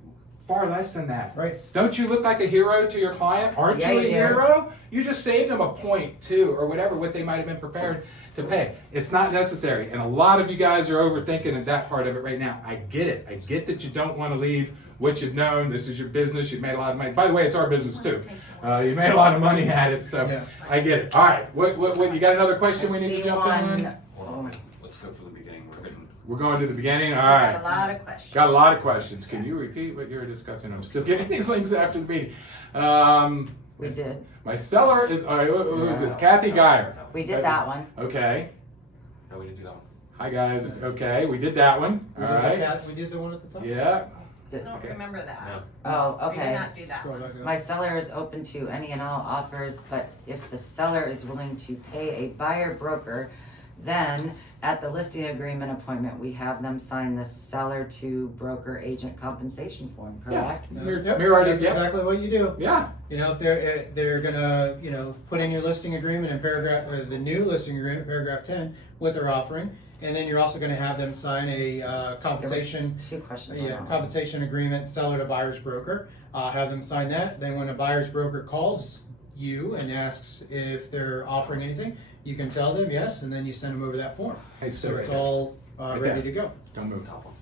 far less than that. Right. Don't you look like a hero to your client? Aren't Yeah, you a you do. hero? You just saved them a point, too, or whatever, what they might have been prepared to pay. It's not necessary. And a lot of you guys are overthinking that part of it right now. I get it. I get that you don't want to leave what you've known. This is your business. You've made a lot of money. By the way, it's our business, too. You made a lot of money at it, so Yeah. I get it. All right. What you got another question we need to jump in? Hold on, let's go from the beginning. We're going to the beginning? All Got a right. lot of questions. Got a lot of questions. Can you repeat what you were discussing? I'm still getting these links after the meeting. We did. My seller is, all right, who is this? Kathy Geyer. We did that one. Okay. No, we didn't do that one. Hi, guys. Okay, we did that one. We All did the right. cat- we did the one at the top? Yeah. I don't Okay. remember that. No. Oh, We did okay. not do that Scroll one. back up. My seller is open to any and all offers, but if the seller is willing to pay a buyer broker, then at the listing agreement appointment, we have them sign the seller to broker agent compensation form, correct? Amir Yep, already, that's yep. exactly what you do. Yeah. You know, if they're gonna, put in your listing agreement in paragraph, or the new listing agreement, paragraph 10, what they're offering, and then you're also gonna have them sign a There compensation, was 2 questions on yeah, that one. compensation agreement, seller to buyer's broker. Have them sign that. Then when a buyer's broker calls you and asks if they're offering anything, you can tell them yes, and then you send them over that form. Hey, So sit it's right there. all Right ready there. to go. Don't move. Top one.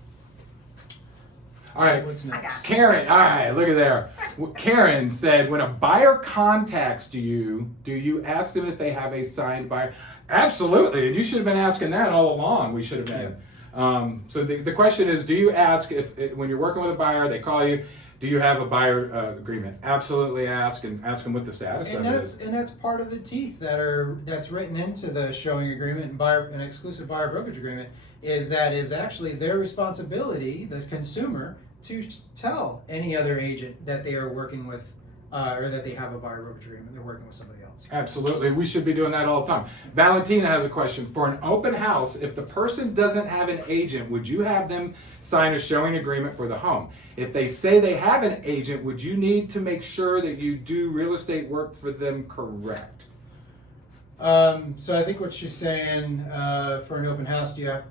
All right. What's I next? got it. Karen, all right, look at there. Karen said, when a buyer contacts you, do you ask them if they have a signed buyer? Absolutely, and you should have been asking that all along. We should have been. So the question is, do you ask if when you're working with a buyer, they call you, do you have a buyer agreement? Absolutely ask, and ask them what the status And of it that's is. and that's part of the teeth that's written into the showing agreement and an exclusive buyer brokerage agreement is actually their responsibility, the consumer, to tell any other agent that they are working with or that they have a buyer brokerage agreement. They're working with somebody else. Absolutely, we should be doing that all the time. Valentina has a question. For an open house, if the person doesn't have an agent, would you have them sign a showing agreement for the home? If they say they have an agent, would you need to make sure that you do real estate work for them correct? So I think what she's saying for an open house, do you have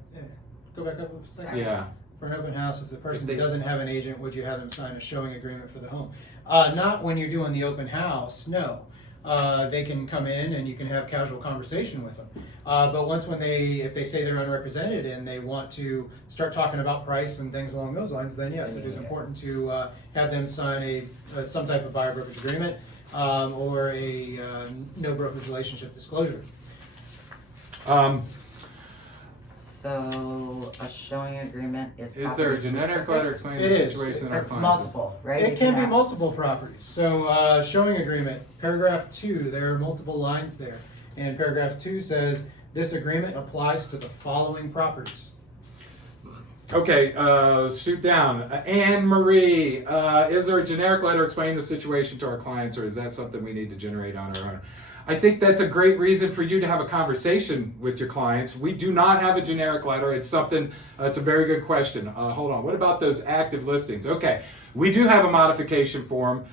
go back up a second? Yeah. For an open house, if the person they- doesn't have an agent, would you have them sign a showing agreement for the home? Not when you're doing the open house, no. They can come in and you can have casual conversation with them. But if they say they're unrepresented and they want to start talking about price and things along those lines, then yes, it is important to have them sign some type of buyer brokerage agreement or a no brokerage relationship disclosure. So a showing agreement is Is there a property genetic specific? letter explaining It the is. situation in our It's clients? multiple, right? It You can be have- multiple properties. So showing agreement, paragraph 2, there are multiple lines there. And paragraph 2 says, this agreement applies to the following properties. Okay, shoot down. Anne Marie, is there a generic letter explaining the situation to our clients, or is that something we need to generate on our own? I think that's a great reason for you to have a conversation with your clients. We do not have a generic letter. It's something, it's a very good question. Hold on, what about those active listings? Okay, we do have a modification form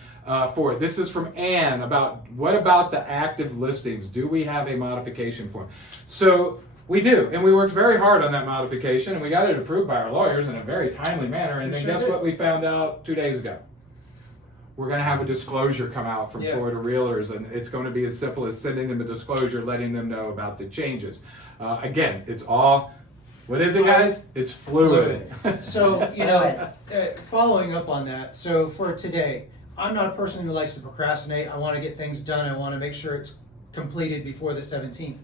for it. This is from Ann about what about the active listings? Do we have a modification form? So we do, and we worked very hard on that modification, and we got it approved by our lawyers in a very timely manner. And then Sure guess did. what we found out 2 days ago? We're going to have a disclosure come out from Yeah. Florida Realtors, and it's going to be as simple as sending them a disclosure, letting them know about the changes. Again, it's all, what is it, guys? It's fluid. So, you know, following up on that, so for today, I'm not a person who likes to procrastinate. I want to get things done. I want to make sure it's completed before the 17th.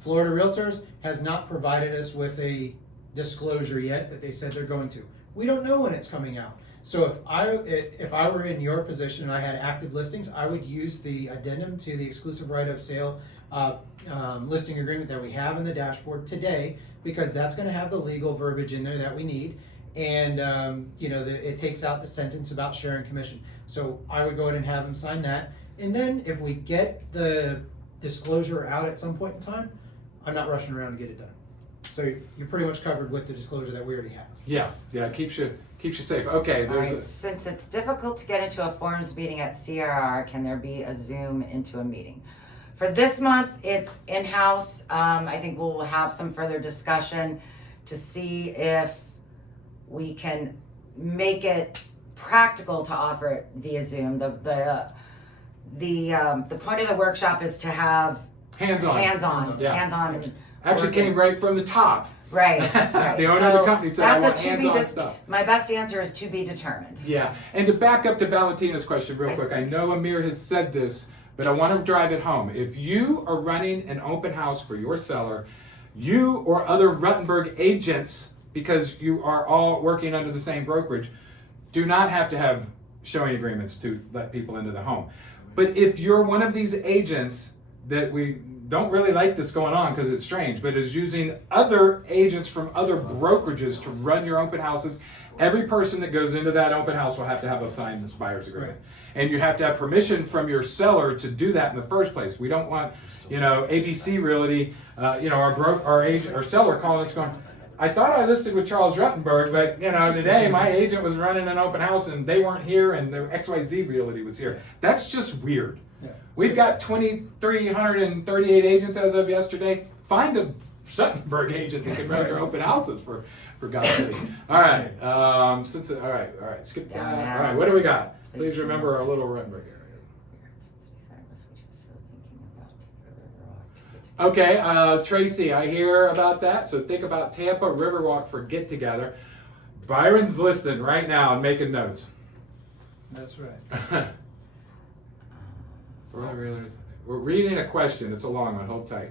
Florida Realtors has not provided us with a disclosure yet that they said they're going to. We don't know when it's coming out. So if I were in your position and I had active listings, I would use the addendum to the exclusive right of sale listing agreement that we have in the dashboard today, because that's going to have the legal verbiage in there that we need. And you know, it takes out the sentence about sharing commission. So I would go ahead and have them sign that. And then if we get the disclosure out at some point in time, I'm not rushing around to get it done. So you're pretty much covered with the disclosure that we already have. Yeah, it keeps you safe. Okay, All there's right, a, since it's difficult to get into a forums meeting at CRR, can there be a Zoom into a meeting? For this month, it's in-house. I think we'll have some further discussion to see if we can make it practical to offer it via Zoom. The point of the workshop is to have hands-on. Yeah. hands-on. Actually working. came right from the top. Right. The owner of the company said, I want hands-on stuff. My best answer is to be determined. Yeah, and to back up to Valentina's question real quick, I know Amir has said this, but I want to drive it home. If you are running an open house for your seller, you or other Rutenberg agents, because you are all working under the same brokerage, do not have to have showing agreements to let people into the home. But if you're one of these agents that we don't really like this going on because it's strange, but is using other agents from other brokerages to run your open houses, every person that goes into that open house will have to have a signed buyer's agreement. Right. And you have to have permission from your seller to do that in the first place. We don't want, you know, ABC Realty, you know, our seller calling us going, I thought I listed with Charles Rutenberg, but you know, today my agent was running an open house and they weren't here and the XYZ Realty was here. That's just weird. Yeah. We've got 2,338 agents as of yesterday. Find a Rutenberg agent that can run your open houses for God's sake. All right, all right, skip that. All right, what do we got? Please remember our little Rutenberg area. Okay, Tracy, I hear about that. So think about Tampa Riverwalk for get together. Byron's listening right now and making notes. That's right. We're reading a question. It's a long one. Hold tight.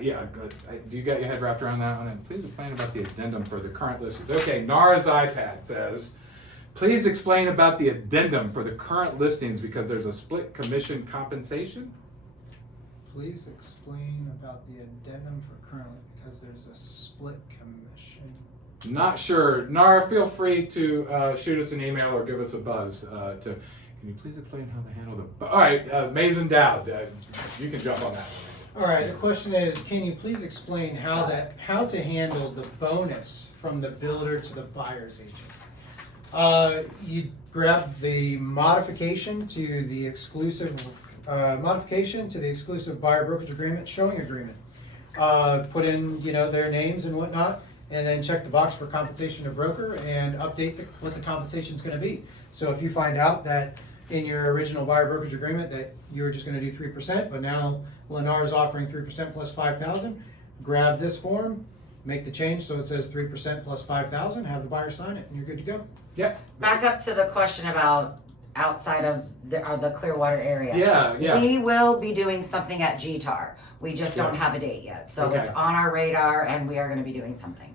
Yeah, do you got your head wrapped around that one? And please explain about the addendum for the current listings. Okay, NAR's iPad says, please explain about the addendum for the current listings because there's a split commission compensation. Please explain about the addendum for currently, because there's a split commission. Not sure. NAR, feel free to shoot us an email or give us a buzz. Can you please explain how they handle the... All right, Mason Dowd, you can jump on that one. All right, the question is, can you please explain how to handle the bonus from the builder to the buyer's agent? You grab the modification to the exclusive buyer brokerage agreement, showing agreement. Put in, you know, their names and whatnot, and then check the box for compensation to broker and update what the compensation is going to be. So if you find out that in your original buyer brokerage agreement that you were just going to do 3%, but now Lennar is offering 3% plus 5,000, grab this form, make the change so it says 3% plus 5,000, have the buyer sign it, and you're good to go. Yeah. Back up to the question about outside of the Clearwater area. Yeah. We will be doing something at GTAR. We just don't have a date yet. So Okay. it's on our radar and we are going to be doing something.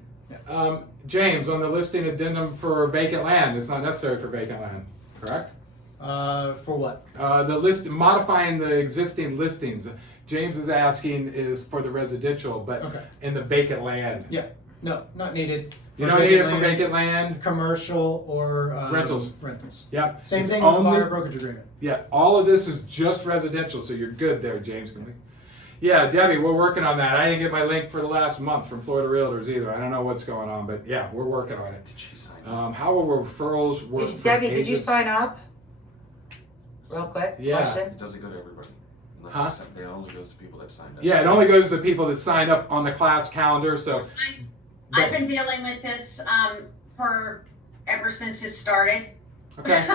James, on the listing addendum for vacant land, it's not necessary for vacant land, correct? For what? The list, modifying the existing listings. James is asking is for the residential, but Okay. in the vacant land. Yeah. No, not needed. You For don't need it for land, vacant land. commercial or Rentals. Rentals. Yeah. Same It's thing with the only- buyer brokerage agreement. Yeah, all of this is just residential, so you're good there, James. Yeah, Debbie, we're working on that. I didn't get my link for the last month from Florida Realtors either. I don't know what's going on, but yeah, we're working on it. Did she sign up? How will referrals work? from Debbie, did you agents? sign up? Real quick, Yeah. question. It doesn't go to everybody. Unless Huh? it only goes to people that signed up. Yeah, it only goes to the people that signed up on the class calendar. So, I've been dealing with this for ever since it started. okay,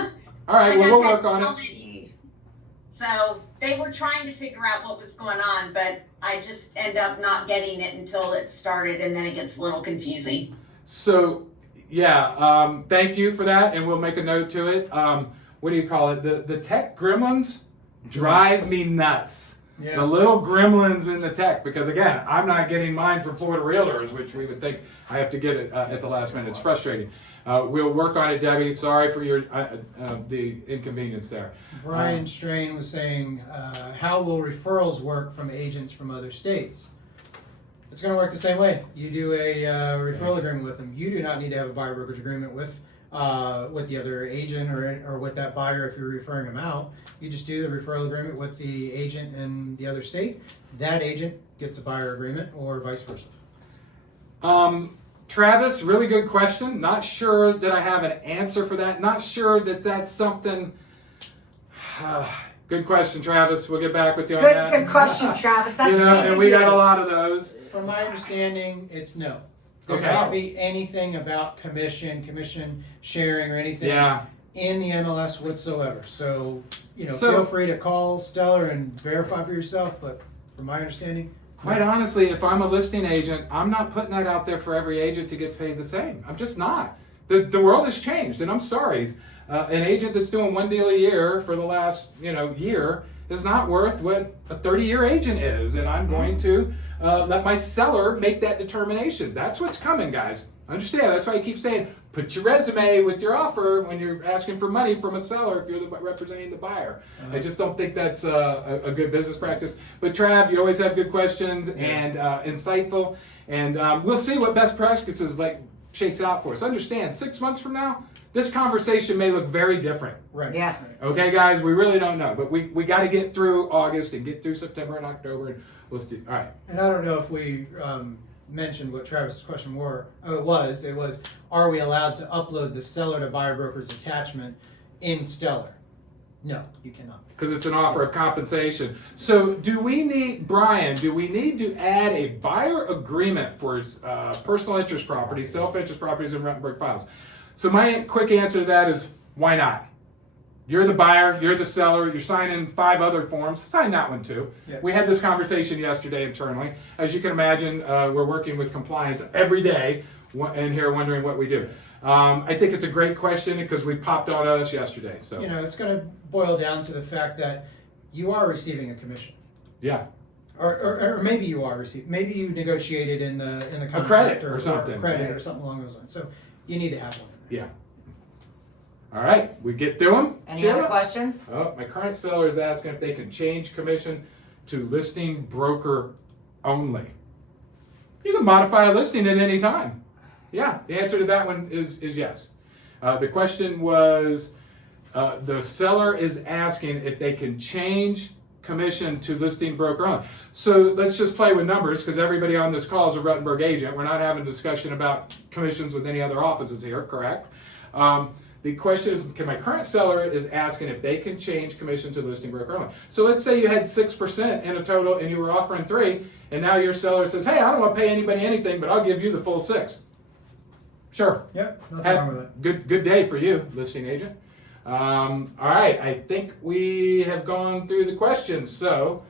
all right. Well, we'll work on it. So they were trying to figure out what was going on, but I just end up not getting it until it started, and then it gets a little confusing. So, yeah, thank you for that, and we'll make a note to it. What do you call it? The tech gremlins drive me nuts. Yeah. The little gremlins in the tech, because again, I'm not getting mine from Florida Realtors, which we would think I have to get it at the last minute. It's frustrating. We'll work on it, Debbie. Sorry for your the inconvenience there. Brian Strain was saying, how will referrals work from agents from other states? It's going to work the same way. You do a referral agreement with them. You do not need to have a buyer brokerage agreement with the other agent or with that buyer if you're referring them out. You just do the referral agreement with the agent in the other state. That agent gets a buyer agreement or vice versa. Travis, really good question. Not sure that I have an answer for that. Not sure that that's something. Good question, Travis. We'll get back with you on that. Good question, Travis. That's You know, cheap and of we got you. a lot of those. From my understanding, it's no. There Okay. cannot be anything about commission sharing or anything Yeah. in the MLS whatsoever. So, So- feel free to call Stellar and verify for yourself, but from my understanding, Quite honestly, if I'm a listing agent, I'm not putting that out there for every agent to get paid the same. I'm just not. The world has changed, and I'm sorry. An agent that's doing one deal a year for the last year is not worth what a 30-year agent is, and I'm going to let my seller make that determination. That's what's coming, guys. Understand? That's why I keep saying, put your resume with your offer when you're asking for money from a seller if you're representing the buyer. I just don't think that's a good business practice. But Trav, you always have good questions and insightful, and we'll see what best practices shakes out for us. Understand, 6 months from now, this conversation may look very different. right. Yeah. Right. Okay, guys, we really don't know, but we got to get through August and get through September and October, and we'll see. All right. And I don't know if we mentioned what Travis's question was. It was, are we allowed to upload the seller to buyer broker's attachment in Stellar? No, you cannot. Because it's an offer of compensation. So do we need to add a buyer agreement for personal interest properties, self-interest properties, and Rutenberg files? So my quick answer to that is, why not? You're the buyer, you're the seller, you're signing 5 other forms, sign that one too. Yeah. We had this conversation yesterday internally. As you can imagine, we're working with compliance every day and here wondering what we do. I think it's a great question because we popped on us yesterday. So It's going to boil down to the fact that you are receiving a commission. yeah. Or maybe you are receiving. Maybe you negotiated in the contract credit or something. credit or something along those lines. So you need to have one. Yeah. All right, we get through them. Any other questions? Oh, my current seller is asking if they can change commission to listing broker only. You can modify a listing at any time. Yeah, the answer to that one is yes. The question was, the seller is asking if they can change commission to listing broker only. So let's just play with numbers because everybody on this call is a Rutenberg agent. We're not having a discussion about commissions with any other offices here, correct? The question is, my current seller is asking if they can change commission to listing broker only. So let's say you had 6% in a total and you were offering 3, and now your seller says, hey, I don't want to pay anybody anything, but I'll give you the full 6. Sure. Yep, nothing wrong with that. Good day for you, listing agent. All right, I think we have gone through the questions. So,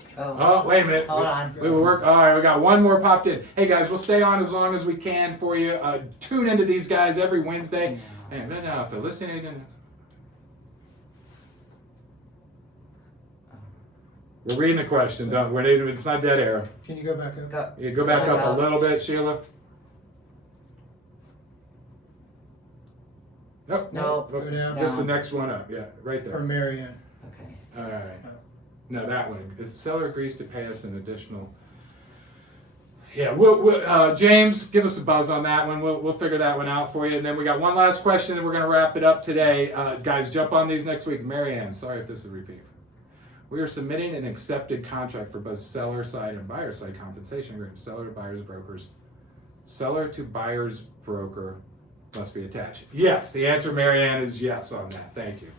wait a minute. Hold on. We will work. All right, we got one more popped in. Hey guys, we'll stay on as long as we can for you. Tune into these guys every Wednesday. And then if a listing agent. We're reading the question. It's not dead air. Can you go back up? Go. Yeah, go back Check up out. a little bit, Sheila. Nope. No. Go down. Just the No. next one up. Yeah, right there. For Marianne. Okay. All right. No, that one. If seller agrees to pay us an additional. Yeah, James, give us a buzz on that one. We'll figure that one out for you. And then we got one last question, and we're going to wrap it up today. Guys, jump on these next week. Marianne, sorry if this is a repeat. We are submitting an accepted contract for both seller side and buyer side compensation agreement. Seller to buyer's brokers. Seller to buyer's broker must be attached. Yes, the answer, Marianne, is yes on that. Thank you.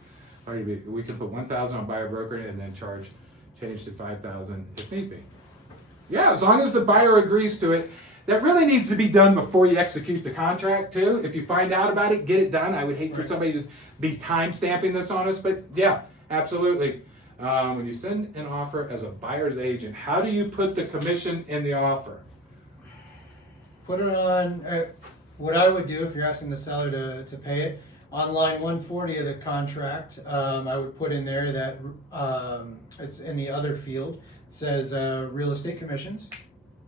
We can put $1,000 on buyer broker and then change to $5,000 if need be. Yeah, as long as the buyer agrees to it. That really needs to be done before you execute the contract too. If you find out about it, get it done. I would hate for somebody to be time stamping this on us, but yeah, absolutely. When you send an offer as a buyer's agent, how do you put the commission in the offer? Put it on, what I would do if you're asking the seller to pay it, on line 140 of the contract, I would put in there that it's in the other field. It says real estate commissions,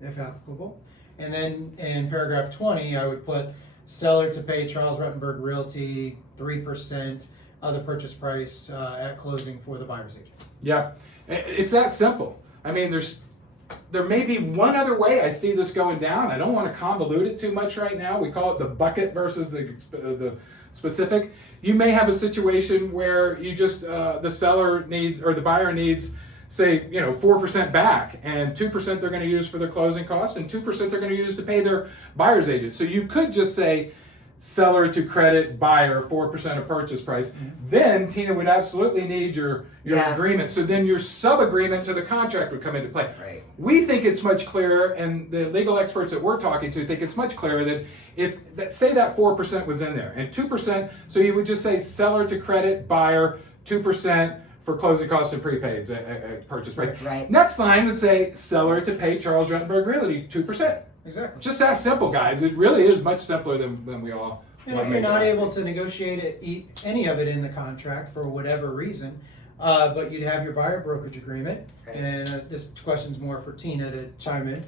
if applicable. And then in paragraph 20, I would put seller to pay Charles Rutenberg Realty 3% of the purchase price at closing for the buyer's agent. Yeah, it's that simple. I mean, there may be one other way I see this going down. I don't want to convolute it too much right now. We call it the bucket versus the specific. You may have a situation where you just the seller needs or the buyer needs, say, 4% back, and 2% they're going to use for their closing costs, and 2% they're going to use to pay their buyer's agent. So you could just say seller to credit buyer 4% of purchase price. Mm-hmm. Then Tina would absolutely need your Yes. agreement. So then your sub agreement to the contract would come into play. Right. We think it's much clearer, and the legal experts that we're talking to think it's much clearer that say that 4% was in there and 2%, so you would just say seller to credit buyer 2% for closing costs and prepaids at purchase price. Right. Next line would say seller to pay Charles Rutenberg Realty 2%. Exactly. Just that simple, guys. It really is much simpler than we all. And if you're not able to negotiate any of it in the contract for whatever reason, but you'd have your buyer brokerage agreement, Right. and this question's more for Tina to chime in.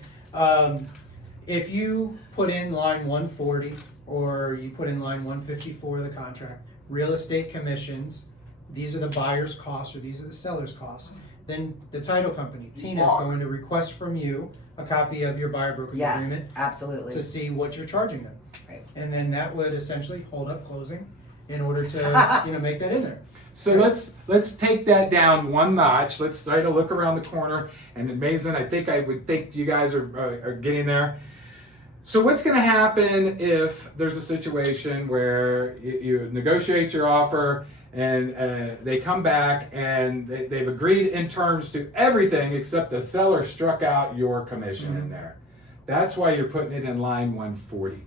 If you put in line 140 or you put in line 154 of the contract, real estate commissions, these are the buyer's costs or these are the seller's costs, then the title company, Tina, is going to request from you a copy of your buyer brokerage Yes, agreement absolutely. to see what you're charging them. Right. And then that would essentially hold up closing in order to make that in there. So let's take that down one notch. Let's try to look around the corner. And then Mason, I would think you guys are getting there. So what's going to happen if there's a situation where you negotiate your offer and they come back and they've agreed in terms to everything except the seller struck out your commission in there. That's why you're putting it in line 140.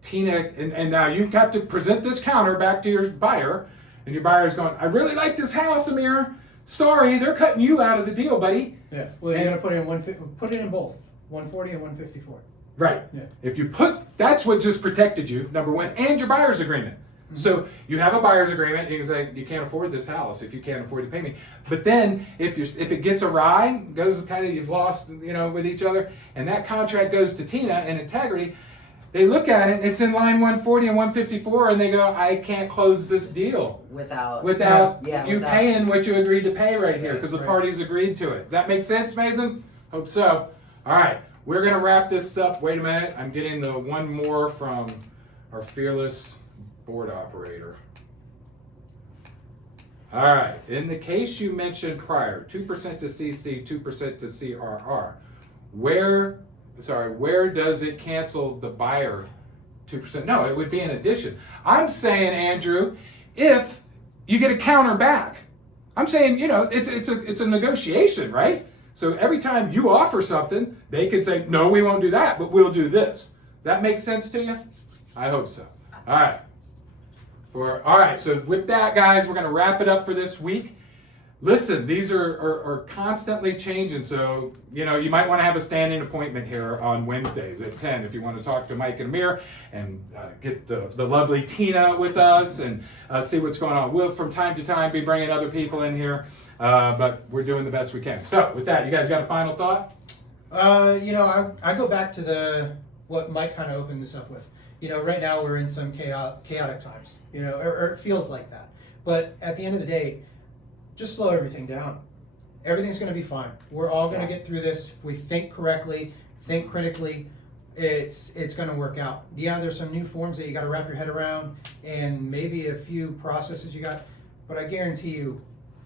Tina, and now you have to present this counter back to your buyer, and your buyer's going, I really like this house, Amir. Sorry, they're cutting you out of the deal, buddy. Yeah. Well, you're gonna put it in both, 140 and 154. Right. Yeah. If you that's what just protected you, number one, and your buyer's agreement. Mm-hmm. So you have a buyer's agreement, you can say, you can't afford this house if you can't afford to pay me. But then if it gets awry, goes kind of, you've lost, with each other, and that contract goes to Tina in integrity, they look at it, it's in line 140 and 154, and they go, I can't close this deal Without you paying what you agreed to pay right here, because the Right. parties agreed to it. Does that make sense, Mason? Hope so. All right, we're going to wrap this up. Wait a minute. I'm getting the one more from our fearless board operator. All right, in the case you mentioned prior, 2% to CC, 2% to CRR, where does it cancel the buyer 2%? No, it would be an addition. I'm saying, Andrew, if you get a counter back, I'm saying, it's a negotiation, right? So every time you offer something, they can say, no, we won't do that, but we'll do this. Does that make sense to you? I hope so. All right. All right, so with that, guys, we're going to wrap it up for this week. Listen, these are constantly changing, so you might want to have a standing appointment here on Wednesdays at 10 if you want to talk to Mike and Amir and get the lovely Tina with us and see what's going on. We'll from time to time be bringing other people in here, but we're doing the best we can. So with that, you guys got a final thought? I go back to what Mike kind of opened this up with. Right now we're in some chaotic times, or it feels like that. But at the end of the day, just slow everything down. Everything's going to be fine. We're all going to get through this if we think correctly, think critically. It's going to work out. Yeah, there's some new forms that you got to wrap your head around, and maybe a few processes you got. But I guarantee you,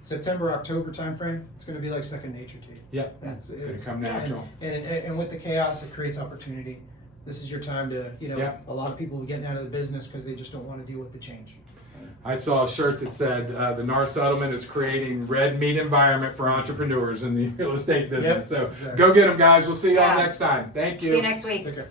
September, October timeframe, it's going to be like second nature to you. Yeah, it's going to come natural. And with the chaos, it creates opportunity. This is your time to, Yeah. a lot of people are getting out of the business because they just don't want to deal with the change. I saw a shirt that said the NAR settlement is creating red meat environment for entrepreneurs in the real estate business. Yep, So exactly. go get them, guys. We'll see y'all Yeah. next time. Thank you. See you next week. Take care.